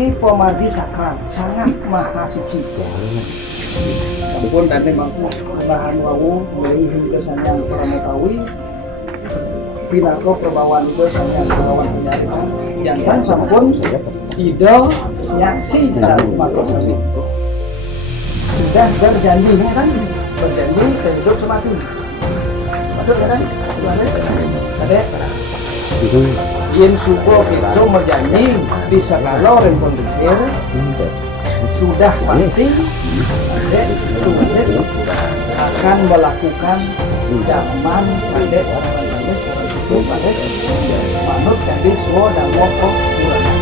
Ki Pomadi sakral sangat maha suci. Sampun tadi mangku bahan wawu mulai hingga sanyang pramutawi pinako perbawan itu sanyang perbawan penyaritan jantan sampun ido nyaksi saat mako sabi sudah berjanji kan berjanji sehidup semati masuk kan ada Yen suko itu berjanji bisa kalau rekonstruksi sudah pasti adek tulis akan melakukan zaman adek itu pada manut dari suwo dan woko kurang.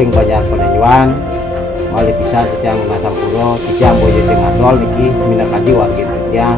Ring Banjar Penanyuan wali bisa titiang Masampuro titiang Boyo Tengadol niki minakadi warga titiang